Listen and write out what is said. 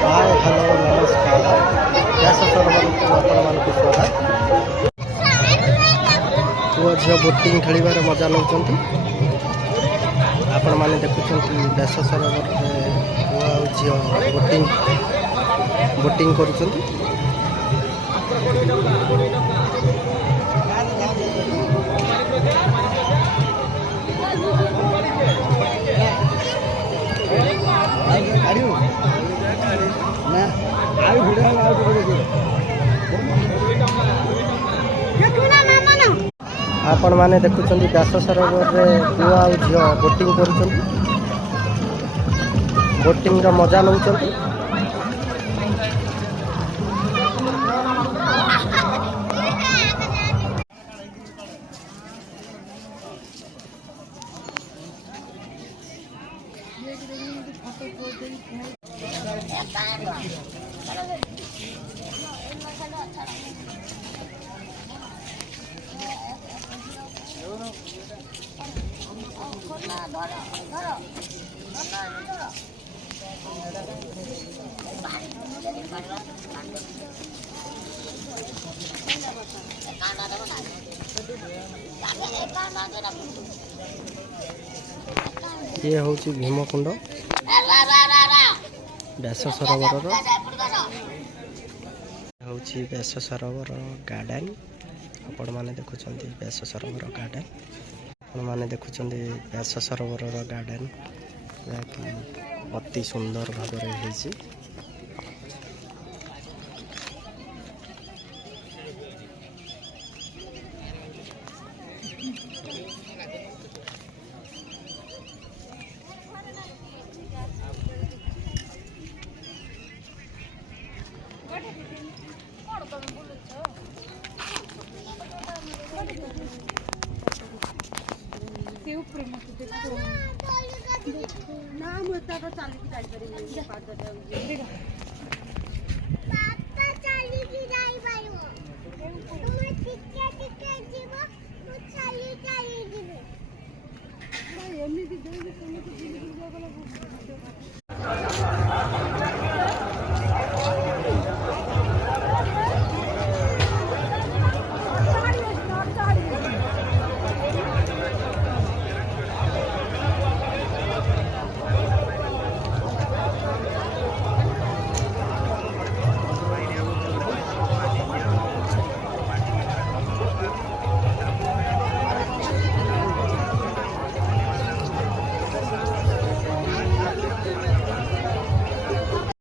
Hi hello नमस्कार व्यास सरोवर आपको स्वागत। पुओ झील बोटिंग खेल मजा नौ आपण मैंने देखुं व्यास सरोवर पुओ आ झील बोटिंग कर आपण मैंने देखुं व्यास सरोवर में पुओ आ झील बोटिंग कर बोटिंग मजा नौ। ये हूँ भीमकुंड व्यास सरोवर हूँ व्यास सरोवर गार्डन। आपण मैंने देखुं व्यास सरोवर गार्डन आपण मैंने देखुं व्यास सरोवर गार्डन अति सुंदर भाव में